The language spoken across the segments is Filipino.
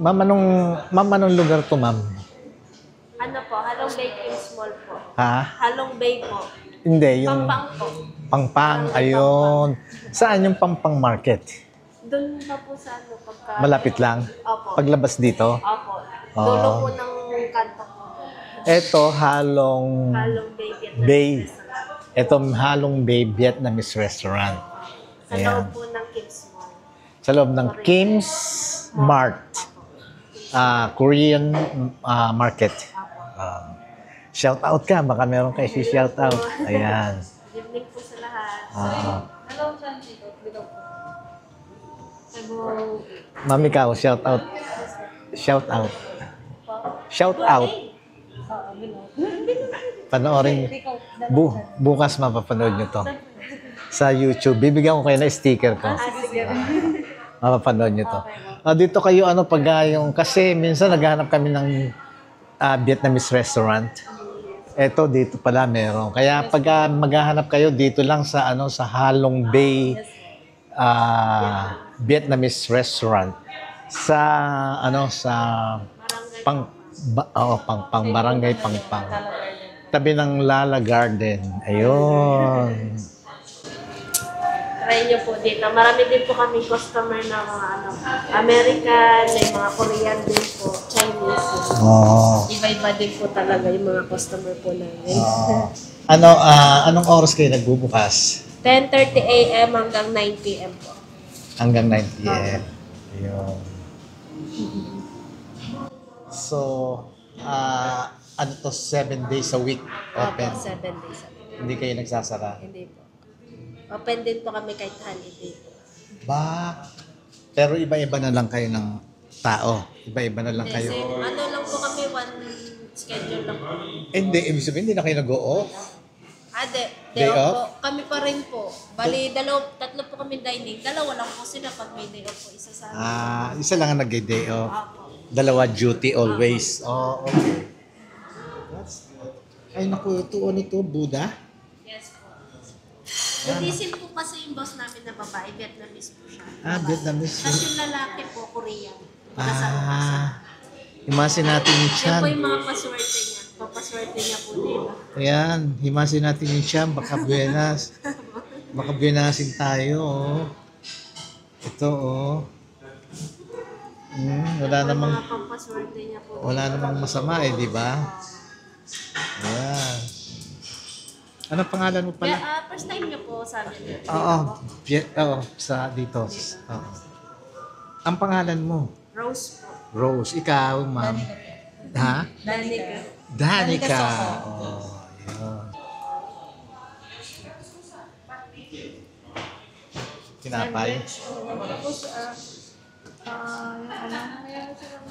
Ma'am, anong lugar to, ma'am? Ano po, Halong Bay Kings Mall po. Ha? Halong Bay po. Hindi, yung Pampang po. Pangpang, ayun. Saan yung Pampang Market? Doon na po sa ano, pagka... Malapit lang? Opo. Paglabas dito? Opo. Oo. Dulo po ng kanto po. Ito, Halong Halong Bay Vietnamese Bay. Restaurant. Ito, Halong Bay Vietnamese Restaurant. Sa loob po ng Kings Mall. Sa loob ng Kim's Mart. Korean market. Shout out ka, baka meron kayo si shout out. Ayan. Good evening po sa lahat. Hello, Santi. Dito po. Ma'am, ikaw, shout out. Shout out. Shout out. Panoorin. Bukas mapapanood nyo to. Sa YouTube. Bibigyan ko kayo na sticker ko. Mapapanood nyo to. Dito kayo, kasi minsan naghahanap kami ng Vietnamese restaurant. Eto, dito pala meron. Kaya pag maghahanap kayo dito lang sa sa Halong Bay Vietnamese restaurant sa Pangpang Barangay Pangpang. Tabi ng Lala Garden. Ayun. Try nyo po dito. Marami din po kami customer na mga American, may mga Korean din po, Chinese. Iba-iba din po talaga yung mga customer po namin. Anong oras kayo nagbubukas? 10:30 a.m. hanggang 9 p.m. po. Hanggang 9 p.m. Ayun. So, 7 days a week open? Opo, 7 days a week. Hindi kayo nagsasara? Hindi po. Open din po kami kahit holiday. Pero iba-iba na lang kayo ng tao? Iba-iba na lang kayo? Ano lang po kami, one schedule lang po. Hindi, ibig sabihin, hindi na kayo nag-o-off? Day off po. Kami pa rin po. Bali, tatlo po kami dining. Dalawa lang po sila pag may day off po. Isa sa amin. Isa lang ang nag-day off. Opo. Dalawa duty always. Okay. Ay, naku, ito, Buddha? Yes po. Buddhism po kasi yung boss namin na babae. Vietnamese po siya. Vietnamese. Tapos yung lalaki po, Korean. Himasin natin yung Yan tiyan. po yung mga paswerte niya. Papaswerte niya po dito. Ayan, himasin natin yung tiyan. Baka buenas. Baka buenasin tayo, oh. Ito, oh. Wala namang... Mga pampaswerte niya po. Wala namang masama, di ba? Ayan. Ano pangalan mo pala? First time niyo po sa amin. Oo, sa dito. Oo. Ang pangalan mo? Rose po. Rose. Ikaw, ma'am? Ha? Danica. Danica. Yun. Tinapay? Tapos, mayroon sila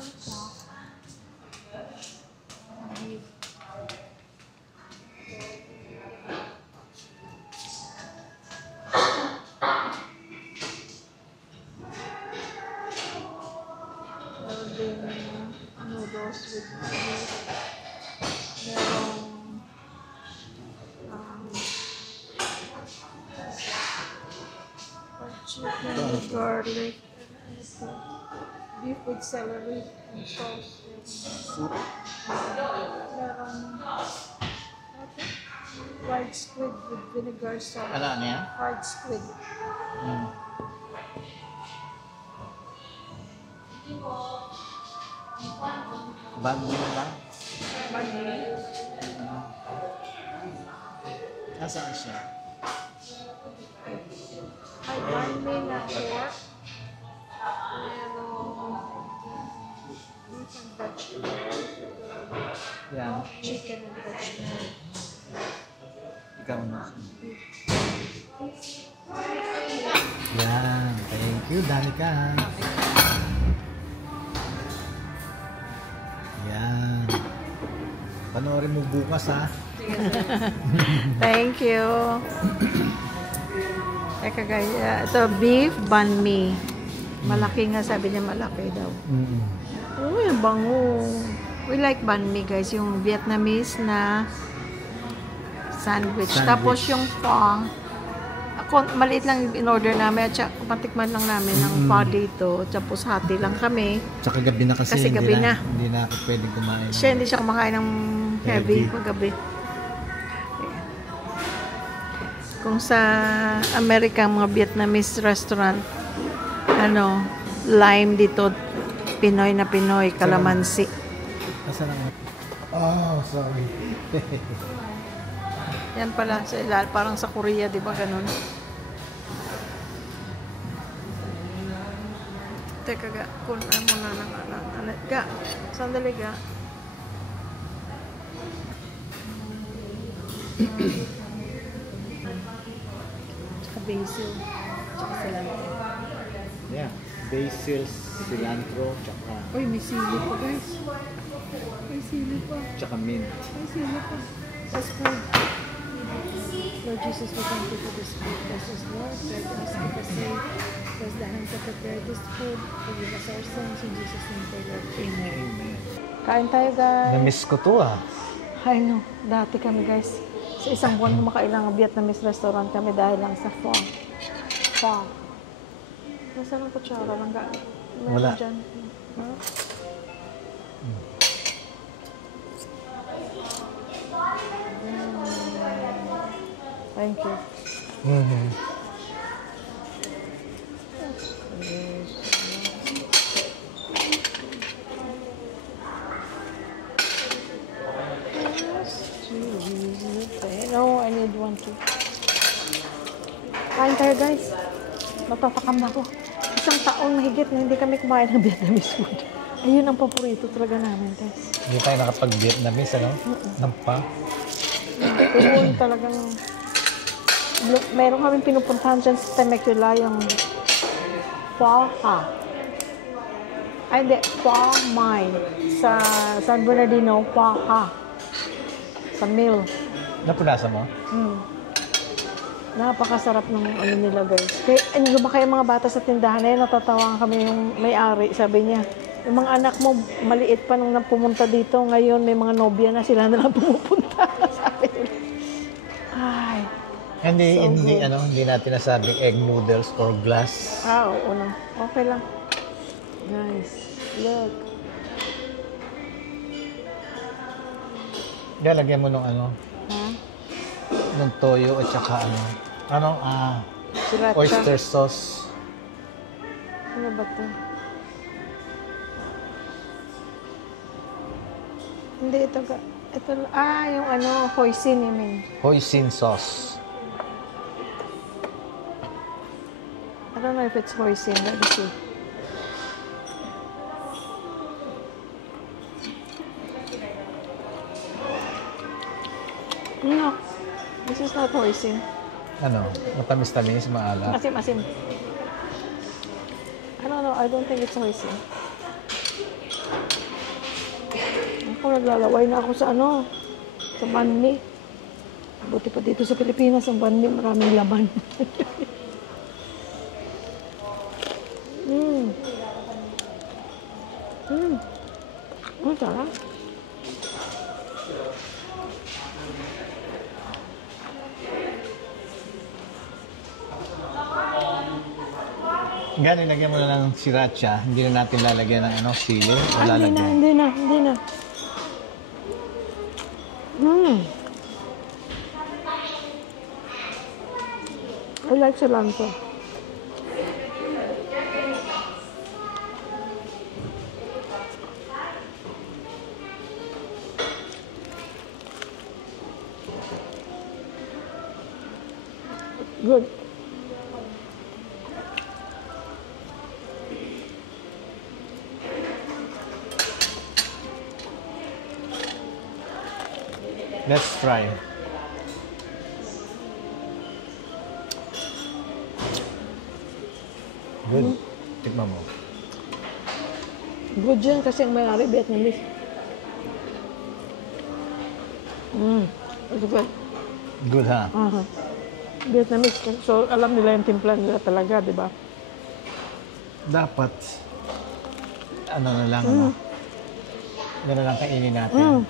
noodles with beef. Merong chicken with garlic. Beef with celery and sauce. Merong fried squid with vinegar sauce. Ano yan? Fried squid. Bago mo lang? Nasaan siya? May banh mi na pork. Merong beef and vegetables. Yan. Chicken and vegetables. Ikaw na. Yan. Thank you, Danica. Yan. Panoorin mo bukas, ha? Thank you. Teka guys, ito beef banh mi. Malaki nga, sabi niya malaki daw. Uy, ang bango. We like banh mi guys, yung Vietnamese na sandwich. Tapos yung pho, maliit lang yung in-order namin at saka patikman lang namin ng pa dito. Tapos hati lang kami. Tsaka gabi na kasi, Kasi gabi na. Hindi na ako pwedeng kumain. Siya hindi siya kumakain ng heavy Heavy. pag gabi. Kung sa Amerika, mga Vietnamese restaurant, lime dito, Pinoy na Pinoy, calamansi. Asa na nga? Oh, sorry. Yan pala, parang sa Korea, di ba ganun? Teka ga, kunan mo na ng ga, sandali ga. Tsaka basil, tsaka cilantro. Yeah. Basil, cilantro, tsaka, Uy, may sili pa guys. May sili pa. tsaka mint. May sili pa. Subscribe. Lord Jesus, we thank you for this food. Bless us, Lord. Guide us, keep us safe. Bless the hands that prepare this food. Forgive us our sins. In Jesus' name, pray, Lord. Amen. Amen. Kain tayo, guys. Na-miss ko to ah. Ay, no. Dati kami, guys. Sa isang buwan kumakailang Vietnamese restaurant kami dahil lang sa pho. Pho. Nasaan ang kutsara lang ga? Meron Wala. Dyan. Huh? Thank you. Mm-hmm. No, I need one too. Kain tayo guys. Matatakam na ako. Isang taon na higit na hindi kami kumain ng Vietnamese food. Ayun ang paborito talaga namin guys. Hindi tayo nakapag-Vietnamese, ano? Nampa. Ayun talagang... Meron kaming pinupuntahan dyan sa Temecula yung Pho Ha. Ay, hindi. Pho Mai. Sa San Bernardino, Pho Ha. Sa Mill. Napunasa mo? Napakasarap ng ano nila guys. Kaya, ano ba kayo mga bata sa tindahan na yun, natatawa kami yung may-ari, sabi niya. Yung mga anak mo, maliit pa nung pumunta dito, ngayon may mga nobya na, sila na lang pumupunta. Sabi nila. Ay. Hindi, So hindi, good. hindi natin nasabing egg noodles or glass. Oo na. Okay lang. Nice. Look. Lalagyan mo nung Ha? nung toyo at saka Sriracha. oyster sauce. Ano ba ito? Hindi, ito ka. Ito, yung hoisin, I mean. Hoisin sauce. I don't know if it's hoisin. Let me see. No. This is not hoisin. Matamis-tamis, maalat. Asim-asim. I don't know. I don't think it's hoisin. Ako, naglalaway na ako sa sa banh mi. Buti pa dito sa Pilipinas, ang banh mi, maraming laman. Ang sarap. Galing, lagyan mo na ng sriracha. Hindi na natin lalagyan ng sili. O Hindi na, lalagyan. hindi na, hindi na. I like cilantro. Good. Let's try. Good. Tikman mo. Good yan kasi ang may-ari Vietnamese. It's good. Good, ha? Vietnamese. So, alam nila yung timpla nila talaga, di ba? Dapat, na lang, Yan na lang kainin natin.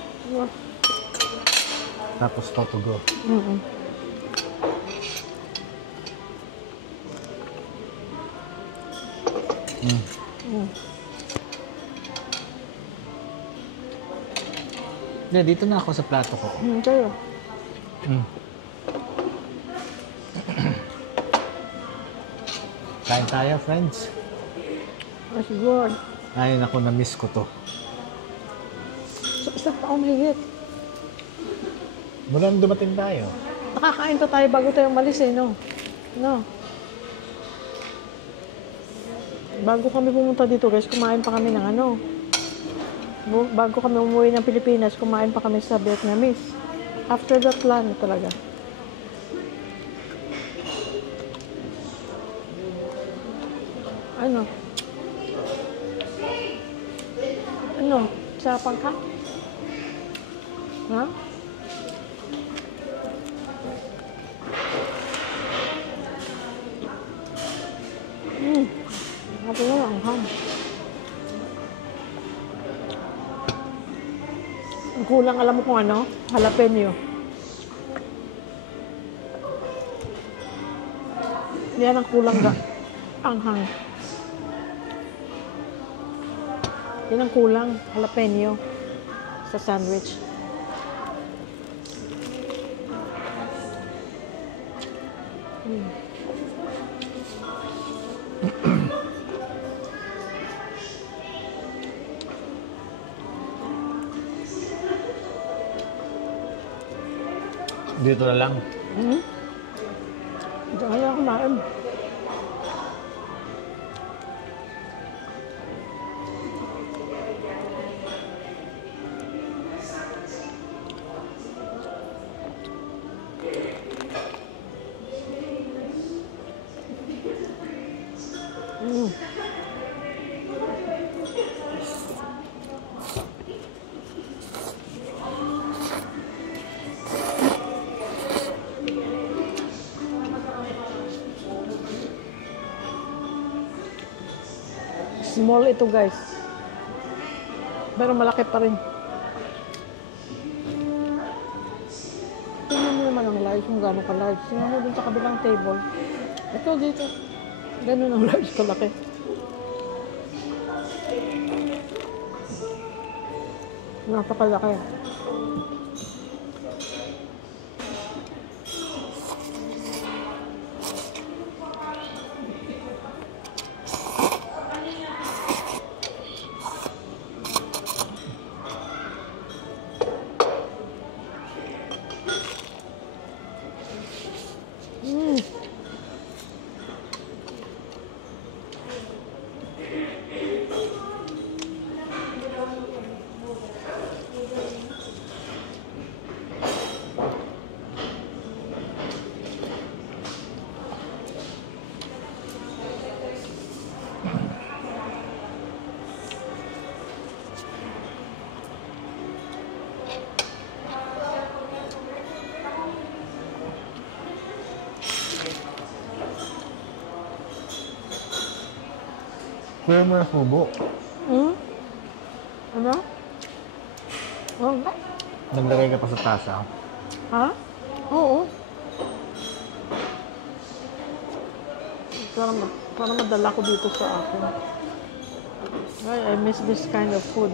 Tapos to go. Mm. Hindi, dito na ako sa plato ko. Kayo. Mm. Kain tayo, friends. Oh, siguro. Ay, naku, na-miss ko to. So, isang taong higit. Mula nung dumating tayo. Nakakain pa tayo bago tayo umalis eh, no? No. Bago kami pumunta dito, guys, kumain pa kami ng ano. Bago kami umuwi ng Pilipinas, kumain pa kami sa Vietnamese. After that, plan talaga. Ano? Ano? Sarapang ka? Ha? Ako na lang, ham. Ang kulang, alam mo kung ano? Jalapeno. Yan ang kulang ga. Anghang. Yan ang kulang, jalapeno sa sandwich. Dito na lang. Diyan kaya kumain. Small ito, guys. Pero malaki pa rin. Tingnan mo naman ang large, kung gano'n ka-large. Tingnan mo dun sa kabilang table. Ito dito. Ganun ang large, kalaki. Napakalaki. Kuya mo na subo. Ano? Oh, Naglagay ka pa sa tasa. ha? Oo. Para madala ko dito sa akin. Ay, I miss this kind of food.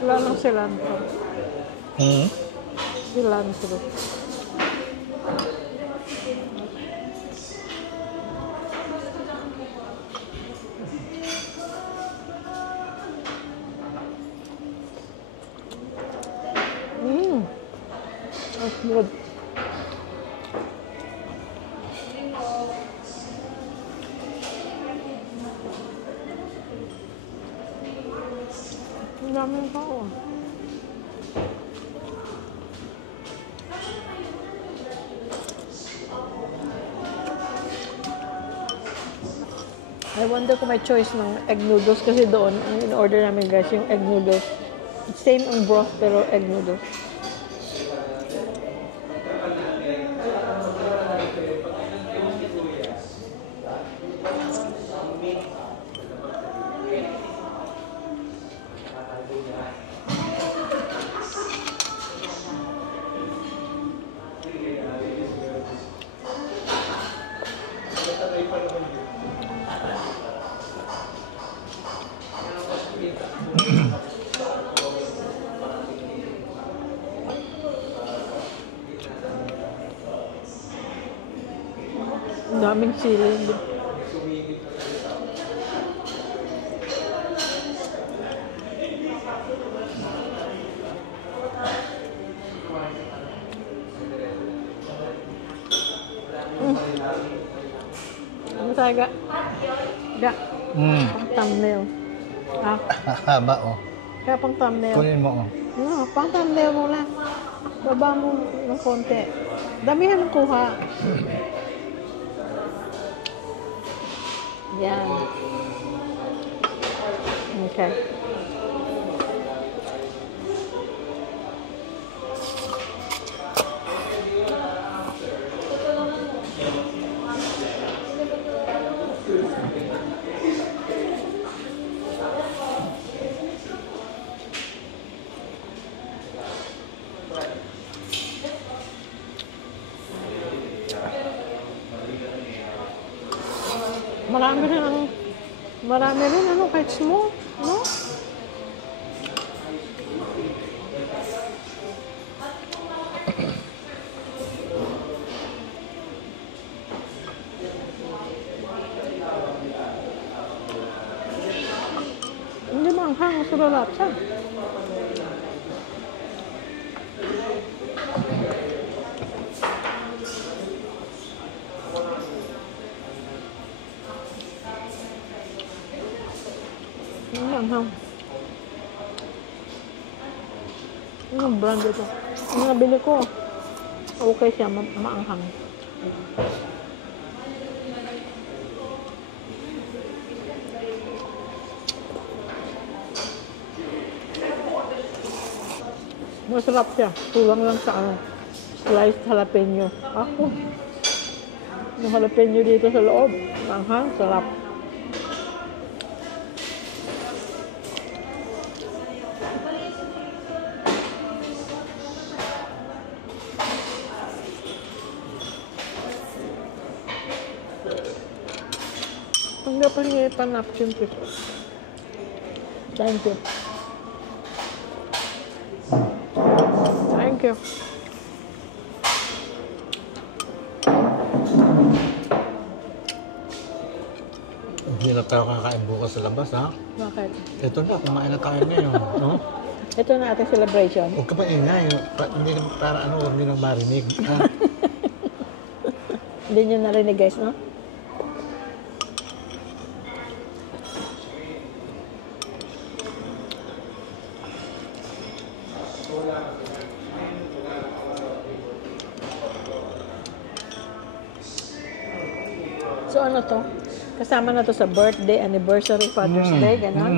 Wala lang cilantro. Cilantro. That's good. Ang daming tao. I wonder kung may choice ng egg noodles kasi doon, ang in-order namin guys, yung egg noodles. Same ang broth pero egg noodles. Ang daming sili. Ano talaga? Ga. Pang thumbnail. Ah, Haba, oh. kaya pang thumbnail. Kunin mo, oh. No, pang thumbnail mo lang. Baba mo ng konti. Damihan ng kuha. Yan. Okay. Marami rin ano, kahit small, no? Hindi manghang sa lalapsa. Manghang. Anong brand ito? Ang nabili ko. Okay siya, maanghang. Masarap siya. Tulang lang sa ano, sliced jalapeno. Ako. Yung jalapeno dito sa loob. Maanghang, sarap. Hindi pa rin pa napkin ko. Thank you. Thank you. Hindi na tayo kakain bukas sa labas, ha? Bakit? Ito na, kumain na tayo ngayon, no? Ito na ating celebration. Huwag ka pa ingay. Hindi na, para ano, huwag nyo nang marinig. Ha? Hindi nyo narinig guys, no? So ano to? Kasama na to sa birthday, anniversary, Father's Day, gano'n?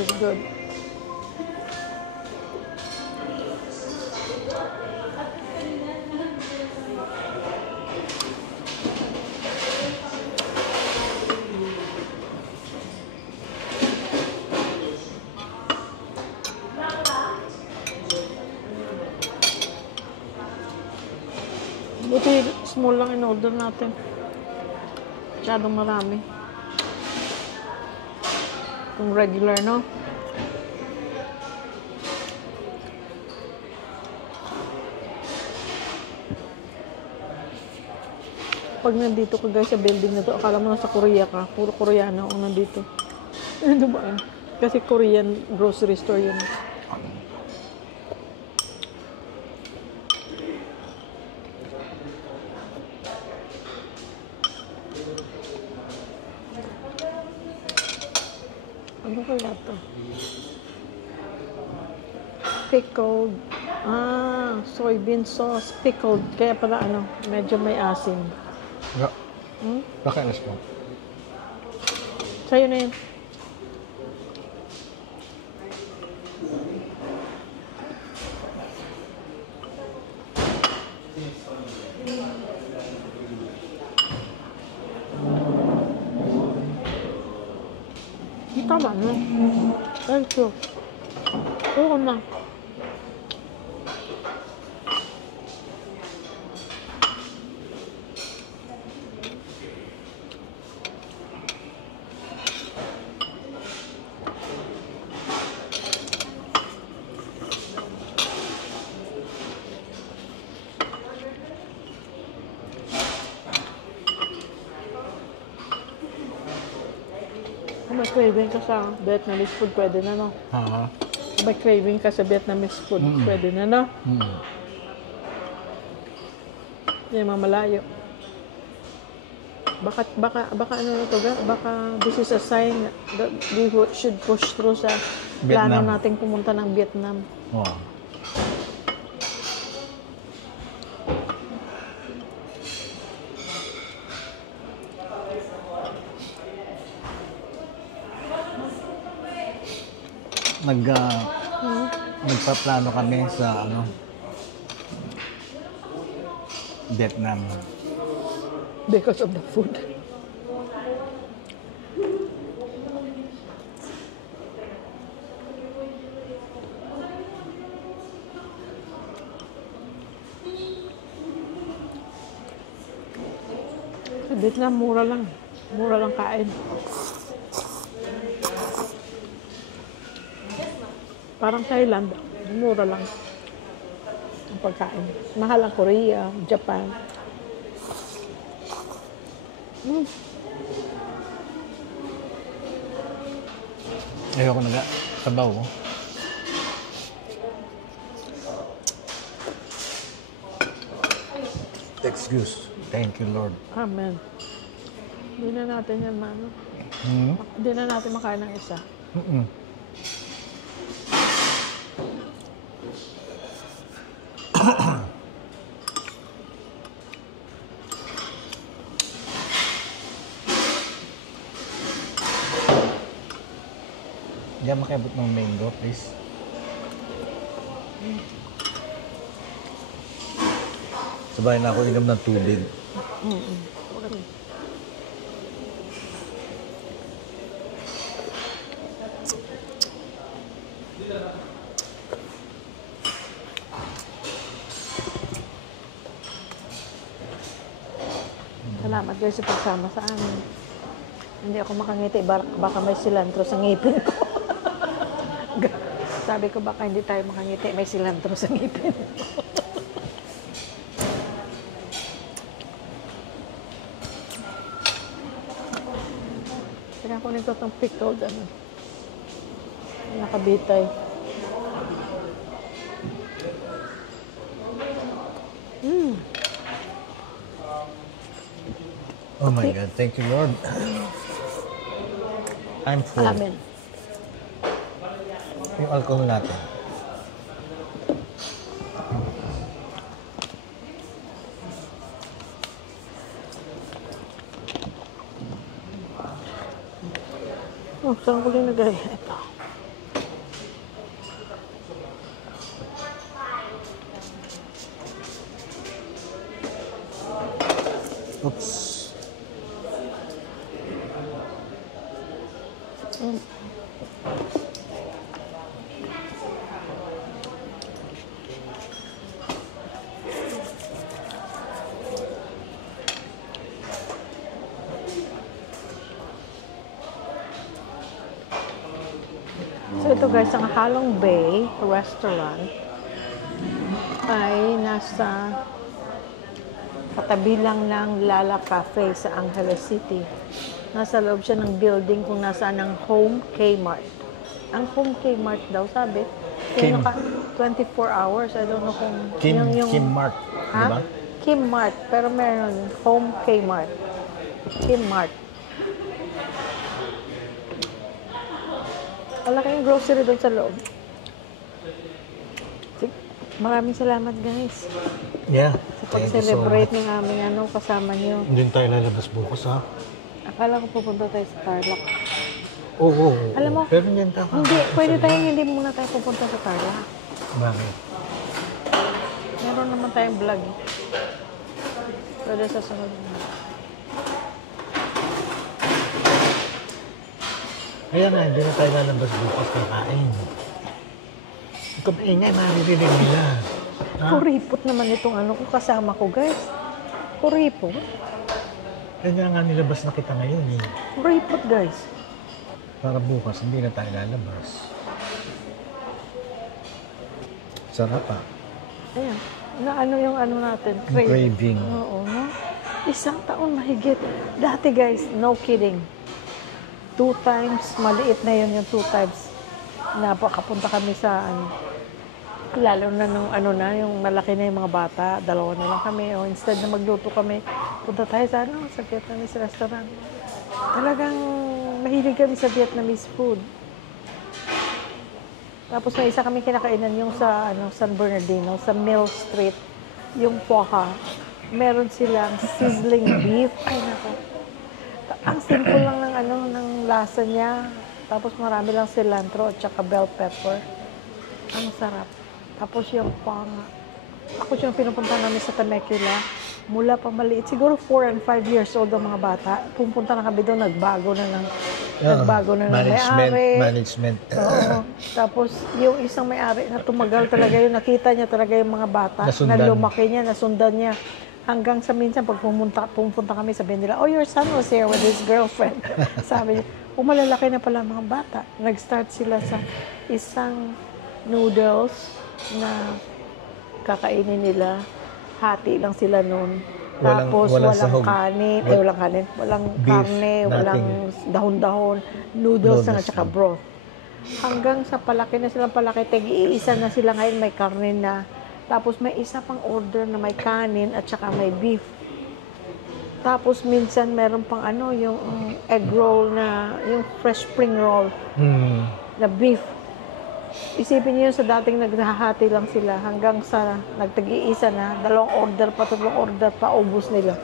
It's good. Buti small lang in-order natin. Masyadong marami. Kung regular, no? Pag nandito ka guys sa building na to, akala mo nasa Korea ka. Puro Koreano ang nandito. Ano ba? Kasi Korean grocery store yun. Ano kaya to? Pickled. Soybean sauce. Pickled. Kaya pala ano, medyo may asin. Bakit alas mo? Sa'yo na yun. Tama na. Thank you. Oo na. Kung may craving ka sa Vietnamese food, pwede na, no? Ha? Kung may craving ka sa Vietnamese food, pwede na, no? Hindi mamalayo. Baka ano ito ga? Baka this is a sign that we should push through sa plano Vietnam. nating pumunta ng Vietnam. Oo. Nagpaplano kami sa Vietnam. Because of the food. Sa Vietnam, mura lang. Mura lang kain. Parang Thailand, mura lang ang pagkain. Mahal ang Korea, Japan. Ayoko na sabaw. Excuse. Thank you, Lord. Amen. Hindi na natin yan, mano. Hindi na natin makain ng isa. Diyan makiabot ng mango, please. Sabay na ako inom ng tubig. Salamat guys sa pagsama sa amin. Hindi ako makangiti. Baka may cilantro sa ngipin ko. Sabi ko baka hindi tayo makangiti. May cilantro sa ngipin ko. Kaya kunin ko itong pickled nakabitay. Oh my God. Thank you, Lord. I'm full. Amen. Yung alcohol natin. Oh, saan ko linagay? Ito. Oops. So ito guys, ang Halong Bay Restaurant ay nasa katabi lang ng Lala Cafe sa Angeles City. Nasa loob siya ng building kung nasaan ang Home Kmart. Ang Home Kmart daw, sabi, Kim. 24 hours. I don't know kung... Kim Mart, di ba? Kmart, pero meron Home Kmart. Kmart. Wala kayong grocery doon sa loob. Maraming salamat, guys. Yeah. Sa pag-celebrate ng aming kasama niyo. Hindi tayo lalabas bukas, ha? Akala ko pupunta tayo sa Tarlac. Oo. Alam mo, pero hindi tayo. Hindi, pwede tayong hindi muna tayo pupunta sa Tarlac. Bakit? Meron naman tayong vlog. Pwede sa sunod. Kaya nga, hindi na tayo lalabas bukas kakain. Ikaw ingay, maririnig nila. Ha? Kuripot naman itong kung kasama ko, guys. Kuripot. Kaya nga nilabas na kita ngayon, eh. Kuripot, guys. Para bukas, hindi na tayo lalabas. Sarap, ha? Ayan. Na yung natin? Craving. Oo, no? Isang taon mahigit. Dati, guys, no kidding. 2 times, maliit na yun yung 2 times. Napakapunta kami sa lalo na nung yung malaki na yung mga bata, 2 na lang kami. O instead na magluto kami, punta tayo sa sa Vietnamese restaurant. Talagang mahilig kami sa Vietnamese food. Tapos may isa kami kinakainan yung sa San Bernardino, sa Mill Street, yung Phoca. Meron silang sizzling beef. Ay nako. Ang simple lang ng lasa niya. Tapos marami lang cilantro at saka bell pepper. Ang sarap. Tapos yung panga. Ako yung pinupunta namin sa Temecula. Mula pa maliit. Siguro 4 and 5 years old ang mga bata. Pupunta na kami doon. Nagbago na ng may-ari. Management. Oo. Tapos yung isang may-ari na tumagal talaga yun. Nakita niya talaga yung mga bata. Nasundan. Na lumaki niya. Nasundan niya. Hanggang sa minsan, pag pumunta kami, sabihin nila, oh, your son was here with his girlfriend. Sabi niya, malalaki na pala mga bata. Nag-start sila sa isang noodles na kakainin nila. Hati lang sila noon. Tapos walang kanin, walang beef, karne, walang dahon-dahon, noodles na at saka broth. Hanggang sa palaki na silang palaki, tag-iisa na sila ngayon, may karne na. Tapos may isa pang order na may kanin at saka may beef. Tapos minsan meron pang yung egg roll na, yung fresh spring roll na beef. Isipin niyo sa dating naghahati lang sila hanggang sa nagtag-iisa na, 2 order pa, 3 order pa, ubos nila.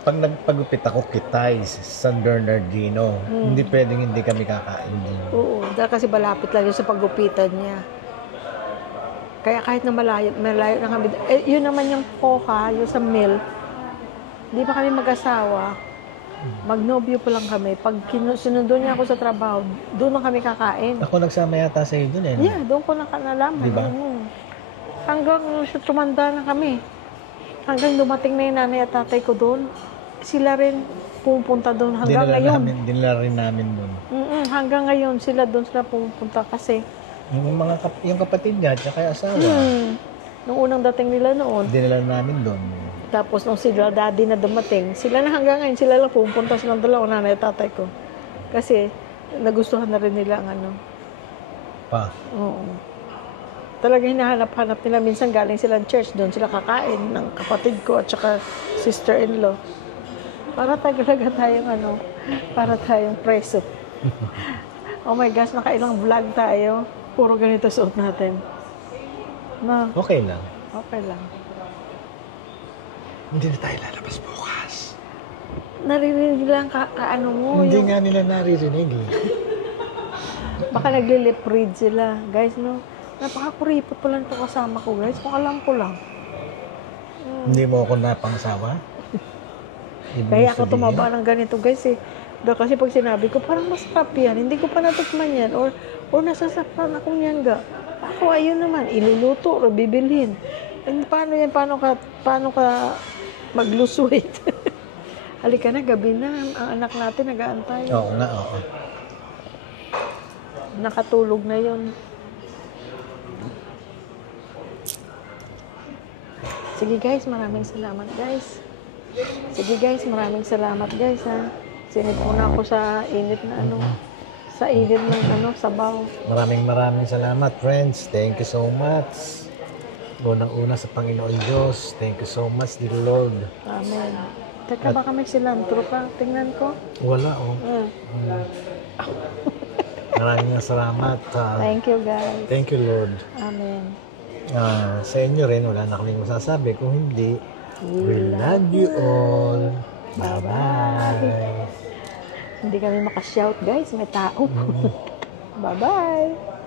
Pag nagpagupit ako kitay sa San Bernardino, hindi pwedeng hindi kami kakain din. Oo, dahil kasi malapit lang yun sa paggupitan niya. Kaya kahit na malayo na kami. Yun naman yung Phoca, yung sa mill. Hindi pa kami mag-asawa. Magnobyo pa lang kami. Pag sinundo niya ako sa trabaho, doon na kami kakain. Ako nagsama yata sa iyo doon, eh. Yeah, doon ko nalaman. Diba? Hanggang tumanda na kami. Hanggang dumating na yung nanay at tatay ko doon. Sila rin pupunta doon hanggang ngayon. Dinala rin namin doon. Hanggang ngayon sila doon sila pupunta kasi Yung kapatid niya at saka asawa. nung unang dating nila noon. Dinala namin doon. Tapos nung sila daddy na dumating, sila na hanggang ngayon, sila lang pupunta silang 2, nanay at tatay ko. Kasi nagustuhan na rin nila ang Pa. Oo. Talaga hinahanap-hanap nila. Minsan galing silang church, doon sila kakain ng kapatid ko at saka sister-in-law. Para talaga tayong para tayong preso. Oh my gosh, nakailang vlog tayo. Puro ganito suot natin. Na, Okay lang. okay lang. Hindi na tayo lalabas bukas. Narinig lang kaano mo. Hindi nga nila naririnig, eh. Baka nagli-lip read sila. Guys, no? Napakakuripot pa lang itong kasama ko, guys. Kung alam ko lang. Hindi mo ako napangsawa? Kaya ako tumaba ng ganito, guys, eh. Dahil kasi pag sinabi ko, parang masarap yan. Hindi ko pa natikman yan. Or nasasaktan akong yangga. Ako, ayun naman. Iluluto or bibilhin. And paano yan? Paano ka mag-lose weight? Halika na, gabi na. Ang anak natin nag-aantay. Oo nga, oo. Nakatulog na yun. Sige guys, maraming salamat guys. Sige guys, maraming salamat guys ha. Sinip muna ako sa init na sa init ng sabaw. Maraming salamat, friends. Thank you so much. Unang-una sa Panginoon Diyos. Thank you so much, dear Lord. Amen. Teka, baka may cilantro pa. Tingnan ko. Wala, oh. Maraming salamat. Thank you guys. Thank you, Lord. Amen. Sa inyo rin, wala na kaming masasabi. Kung hindi, we love you all. Bye-bye. Hindi kami makashout guys, may tao. Bye-bye.